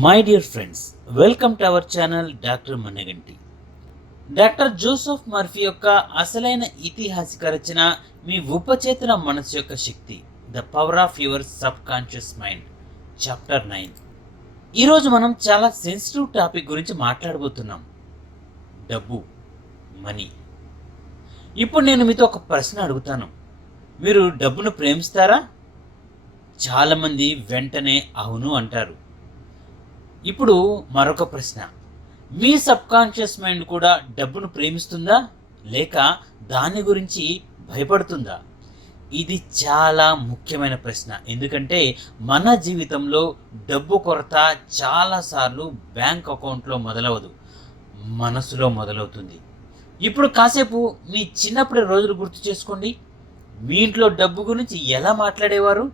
My dear friends, welcome to our channel doctor Mannaganti. Doctor Joseph Murphy యొక్క అసలైన ఐతిహాసిక రచన మీ ఉపచేతన మనసు యొక్క శక్తి, the power of your subconscious mind, chapter 9. ఈరోజు మనం చాలా సెన్సిటివ్ టాపిక్ గురించి మాట్లాడబోతున్నాం, డబ్బు, మనీ. ఇప్పుడు నేను మీతో ఒక ప్రశ్న అడుగుతాను, మీరు డబ్బును ప్రేమిస్తారా? చాలామంది వెంటనే అవును అంటారు. ఇప్పుడు మరొక ప్రశ్న, మీ సబ్ కాన్షియస్ మైండ్ కూడా డబ్బును ప్రేమిస్తుందా లేక దాని గురించి భయపడుతుందా? ఇది చాలా ముఖ్యమైన ప్రశ్న, ఎందుకంటే మన జీవితంలో డబ్బు కొరత చాలాసార్లు బ్యాంక్ అకౌంట్లో మొదలవదు, మనసులో మొదలవుతుంది. ఇప్పుడు కాసేపు మీ చిన్నప్పటి రోజులు గుర్తు చేసుకోండి. మీ ఇంట్లో డబ్బు గురించి ఎలా మాట్లాడేవారు?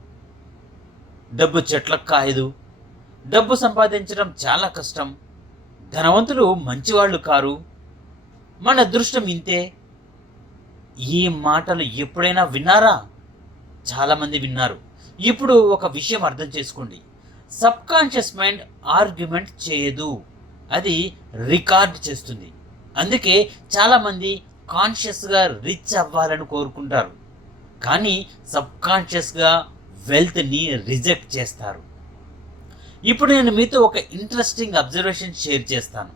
డబ్బు చెట్లకు కాయదు, డబ్బు సంపాదించడం చాలా కష్టం, ధనవంతులు మంచివాళ్ళు కారు, మన అదృష్టం ఇంతే. ఈ మాటలు ఎప్పుడైనా విన్నారా? చాలామంది విన్నారు. ఇప్పుడు ఒక విషయం అర్థం చేసుకోండి, సబ్ కాన్షియస్ మైండ్ ఆర్గ్యుమెంట్ చేయదు, అది రికార్డ్ చేస్తుంది. అందుకే చాలామంది కాన్షియస్గా రిచ్ అవ్వాలని కోరుకుంటారు, కానీ సబ్ కాన్షియస్గా వెల్త్ని రిజెక్ట్ చేస్తారు. ఇప్పుడు నేను మీతో ఒక ఇంట్రెస్టింగ్ అబ్జర్వేషన్ షేర్ చేస్తాను.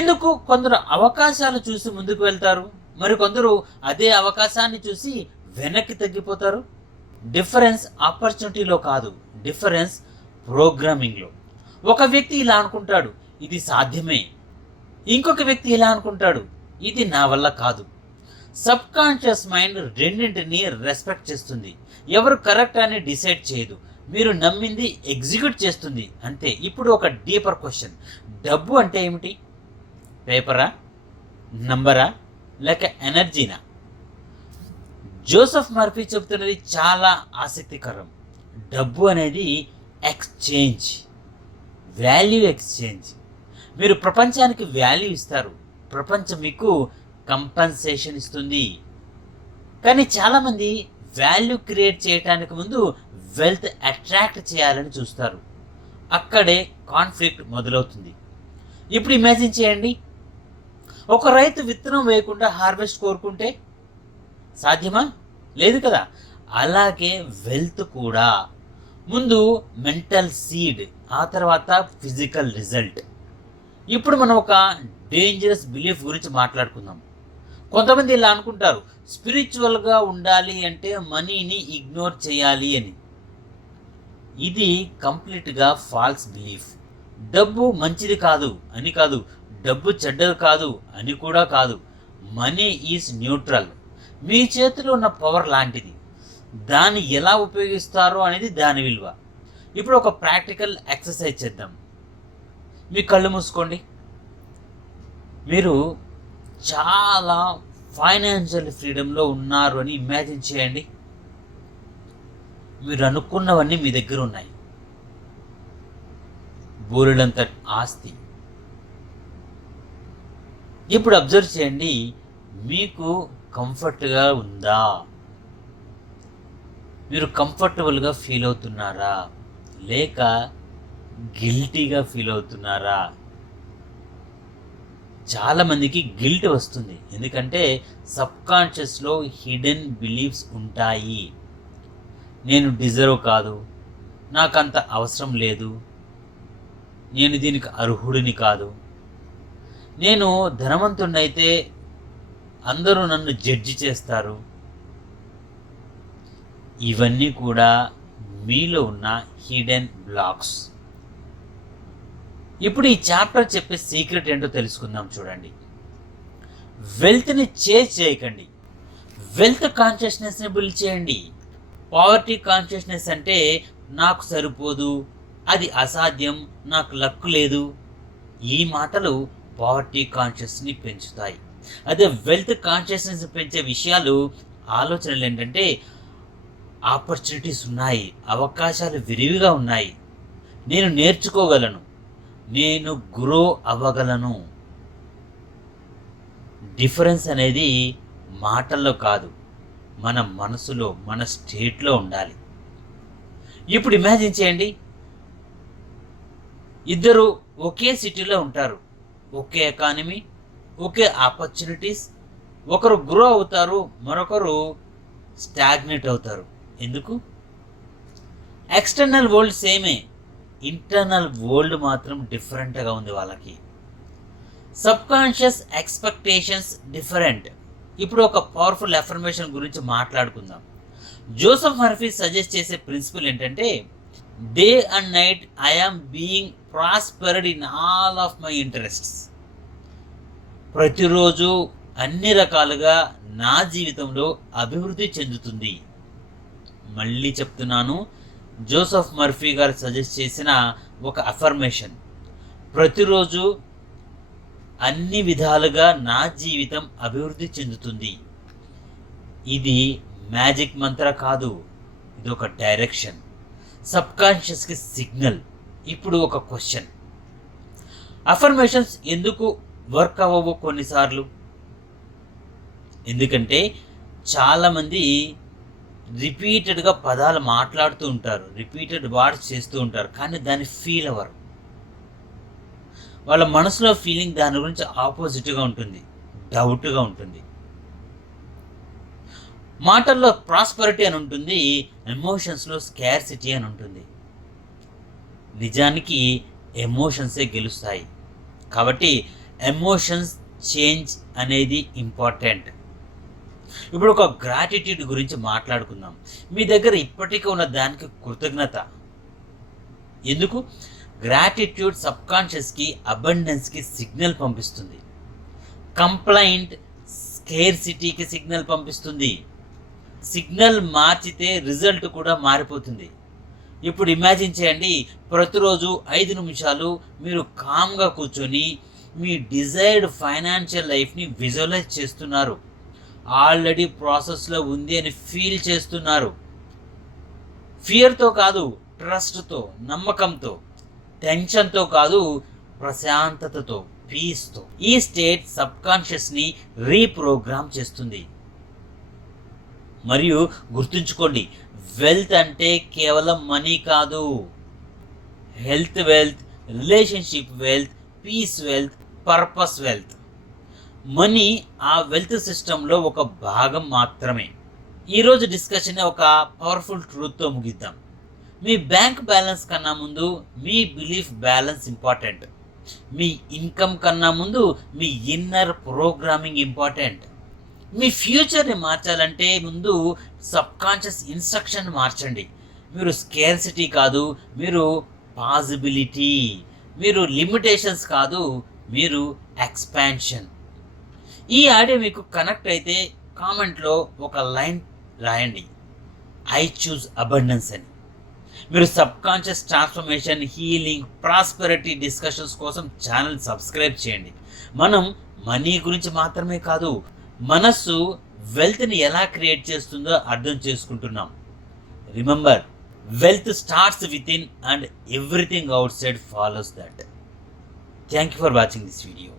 ఎందుకు కొందరు అవకాశాలు చూసి ముందుకు వెళ్తారు, మరి కొందరు అదే అవకాశాన్ని చూసి వెనక్కి తగ్గిపోతారు? డిఫరెన్స్ ఆపర్చునిటీలో కాదు, డిఫరెన్స్ ప్రోగ్రామింగ్లో. ఒక వ్యక్తి ఇలా అనుకుంటాడు, ఇది సాధ్యమే. ఇంకొక వ్యక్తి ఇలా అనుకుంటాడు, ఇది నా వల్ల కాదు. సబ్ కాన్షియస్ మైండ్ రెండింటిని రెస్పెక్ట్ చేస్తుంది, ఎవరు కరెక్ట్ అని డిసైడ్ చేయదు, మీరు నమ్మింది ఎగ్జిక్యూట్ చేస్తుంది, అంతే. ఇప్పుడు ఒక డీపర్ క్వశ్చన్, డబ్బు అంటే ఏమిటి? పేపరా, నంబరా, లేక ఎనర్జీనా? జోసెఫ్ మర్ఫీ చెబుతున్నది చాలా ఆసక్తికరం. డబ్బు అనేది ఎక్స్చేంజ్, వాల్యూ ఎక్స్చేంజ్. మీరు ప్రపంచానికి వాల్యూ ఇస్తారు, ప్రపంచం మీకు కంపెన్సేషన్ ఇస్తుంది. కానీ చాలామంది వాల్యూ క్రియేట్ చేయడానికి ముందు వెల్త్ అట్రాక్ట్ చేయాలని చూస్తారు, అక్కడే కాన్ఫ్లిక్ట్ మొదలవుతుంది. ఇప్పుడు ఇమాజిన్ చేయండి, ఒక రైతు విత్తనం వేయకుండా హార్వెస్ట్ కోరుకుంటే సాధ్యమా? లేదు కదా. అలాగే వెల్త్ కూడా, ముందు మెంటల్ సీడ్, ఆ తర్వాత ఫిజికల్ రిజల్ట్. ఇప్పుడు మనం ఒక డేంజరస్ బిలీఫ్ గురించి మాట్లాడుకుందాం. కొంతమంది ఇలా అనుకుంటారు, స్పిరిచువల్గా ఉండాలి అంటే మనీని ఇగ్నోర్ చేయాలి అని. ఇది కంప్లీట్గా ఫాల్స్ బిలీఫ్. డబ్బు మంచిది కాదు అని కాదు, డబ్బు చెడ్డది కాదు అని కూడా కాదు. మనీ ఈజ్ న్యూట్రల్, మీ చేతిలో ఉన్న పవర్ లాంటిది, దాన్ని ఎలా ఉపయోగిస్తారో అనేది దాని విలువ. ఇప్పుడు ఒక ప్రాక్టికల్ ఎక్సర్సైజ్ చేద్దాం. మీ కళ్ళు మూసుకోండి. మీరు చాలా ఫైనాన్షియల్ ఫ్రీడంలో ఉన్నారు అని ఇమాజిన్ చేయండి. మీరు అనుకున్నవన్నీ మీ దగ్గర ఉన్నాయి, బోలెడంత ఆస్తి. ఇప్పుడు అబ్జర్వ్ చేయండి, మీకు కంఫర్ట్గా ఉందా? మీరు కంఫర్టబుల్గా ఫీల్ అవుతున్నారా లేక గిల్టీగా ఫీల్ అవుతున్నారా? చాలామందికి గిల్ట్ వస్తుంది, ఎందుకంటే సబ్కాన్షియస్లో హిడెన్ బిలీఫ్స్ ఉంటాయి. నేను డిజర్వ్ కాదు, నాకంత అవసరం లేదు, నేను దీనికి అర్హుడిని కాదు, నేను ధనవంతుడినైతే అందరూ నన్ను జడ్జి చేస్తారు. ఇవన్నీ కూడా మీలో ఉన్న హిడెన్ బ్లాక్స్. ఇప్పుడు ఈ చాప్టర్ చెప్పే సీక్రెట్ ఏంటో తెలుసుకుందాం. చూడండి, వెల్త్ని చేజ్ చేయకండి, వెల్త్ కాన్షియస్నెస్ని బిల్డ్ చేయండి. పావర్టీ కాన్షియస్నెస్ అంటే నాకు సరిపోదు, అది అసాధ్యం, నాకు లక్ లేదు. ఈ మాటలు పావర్టీ కాన్షియస్ని పెంచుతాయి. అదే వెల్త్ కాన్షియస్నెస్ పెంచే విషయాలు, ఆలోచనలు ఏంటంటే ఆపర్చునిటీస్ ఉన్నాయి, అవకాశాలు విరివిగా ఉన్నాయి, నేను నేర్చుకోగలను, నేను గ్రో అవ్వగలను. డిఫరెన్స్ అనేది మాటల్లో కాదు, మన మనసులో, మన స్టేట్లో ఉండాలి. ఇప్పుడు ఇమాజిన్ చేయండి, ఇద్దరు ఒకే సిటీలో ఉంటారు, ఒకే ఎకానమీ, ఒకే ఆపర్చునిటీస్. ఒకరు గ్రో అవుతారు, మరొకరు స్టాగ్నేట్ అవుతారు. ఎందుకు? ఎక్స్టర్నల్ వరల్డ్ సేమే, ఇంటర్నల్ వరల్డ్ మాత్రం డిఫరెంట్గా ఉంది వాళ్ళకి. Subconscious expectations different. ఇప్పుడు ఒక పవర్ఫుల్ అఫర్మేషన్ గురించి మాట్లాడుకుందాం. జోసెఫ్ మర్ఫీ సజెస్ట్ చేసే ప్రిన్సిపల్ ఏంటంటే, day and night I am being prospered in all of my interests. ప్రతిరోజు అన్ని రకాలుగా నా జీవితంలో అభివృద్ధి చెందుతుంది. మళ్ళీ చెప్తున్నాను, జోసెఫ్ మర్ఫీ గారు సజెస్ట్ చేసిన ఒక అఫర్మేషన్. ప్రతిరోజు అన్ని విధాలుగా నా జీవితం అభివృద్ధి చెందుతుంది. ఇది మ్యాజిక్ మంత్ర కాదు, ఇది ఒక డైరెక్షన్, సబ్కాన్షియస్కి సిగ్నల్. ఇప్పుడు ఒక క్వశ్చన్, అఫర్మేషన్స్ ఎందుకు వర్క్ అవ్వవు కొన్నిసార్లు? ఎందుకంటే చాలామంది రిపీటెడ్గా పదాలు మాట్లాడుతూ ఉంటారు, రిపీటెడ్ వర్డ్స్ చేస్తూ ఉంటారు, కానీ దాన్ని ఫీల్ అవ్వరు. వాళ్ళ మనసులో ఫీలింగ్ దాని గురించి ఆపోజిట్గా ఉంటుంది, డౌట్గా ఉంటుంది. మాటల్లో ప్రాస్పరిటీ అని ఉంటుంది, ఎమోషన్స్లో స్కార్సిటీ అని ఉంటుంది. నిజానికి ఎమోషన్సే గెలుస్తాయి. కాబట్టి ఎమోషన్స్ చేంజ్ అనేది ఇంపార్టెంట్. ఇప్పుడు ఒక గ్రాటిట్యూడ్ గురించి మాట్లాడుకుందాం. మీ దగ్గర ఇప్పటికీ ఉన్న దానికి కృతజ్ఞత. ఎందుకు? గ్రాటిట్యూడ్ సబ్కాన్షియస్కి అబండెన్స్కి సిగ్నల్ పంపిస్తుంది. కంప్లైంట్ స్కేర్సిటీకి సిగ్నల్ పంపిస్తుంది. సిగ్నల్ మార్చితే రిజల్ట్ కూడా మారిపోతుంది. ఇప్పుడు ఇమాజిన్ చేయండి, ప్రతిరోజు 5 నిమిషాలు మీరు కామ్గా కూర్చొని మీ డిజైర్డ్ ఫైనాన్షియల్ లైఫ్ని విజువలైజ్ చేస్తున్నారు. ఆల్రెడీ ప్రాసెస్లో ఉంది అని ఫీల్ చేస్తున్నారు. ఫియర్తో కాదు, ట్రస్ట్తో, నమ్మకంతో, టెన్షన్తో కాదు, ప్రశాంతతతో, పీస్తో. ఈ స్టేట్ సబ్కాన్షియస్ని రీప్రోగ్రామ్ చేస్తుంది. మరియు గుర్తుంచుకోండి, వెల్త్ అంటే కేవలం మనీ కాదు. Health wealth, relationship wealth, peace wealth, purpose wealth. Money ఆ వెల్త్ సిస్టంలో ఒక భాగం మాత్రమే. ఈరోజు డిస్కషన్ ఒక పవర్ఫుల్ ట్రూత్తో ముగిద్దాం. మీ బ్యాంక్ బ్యాలెన్స్ కన్నా ముందు మీ బిలీఫ్ బ్యాలెన్స్ ఇంపార్టెంట్. మీ ఇన్కమ్ కన్నా ముందు మీ ఇన్నర్ ప్రోగ్రామింగ్ ఇంపార్టెంట్. మీ ఫ్యూచర్ని మార్చాలంటే ముందు సబ్కాన్షియస్ ఇన్స్ట్రక్షన్ మార్చండి. మీరు స్కేర్సిటీ కాదు, మీరు పాసిబిలిటీ. మీరు లిమిటేషన్స్ కాదు, మీరు ఎక్స్పాన్షన్. ఈ ఆడియో మీకు కనెక్ట్ అయితే కామెంట్లో ఒక లైన్ రాయండి, ఐ చూజ్ అబండెన్స్ అని. మీరు subconscious transformation, healing, prosperity discussions కోసం ఛానల్ సబ్స్క్రైబ్ చేయండి. మనం మనీ గురించి మాత్రమే కాదు, మనస్సు వెల్త్ని ఎలా క్రియేట్ చేస్తుందో అర్థం చేసుకుంటున్నాం. Remember, wealth starts within and everything outside follows that. Thank you for watching this video.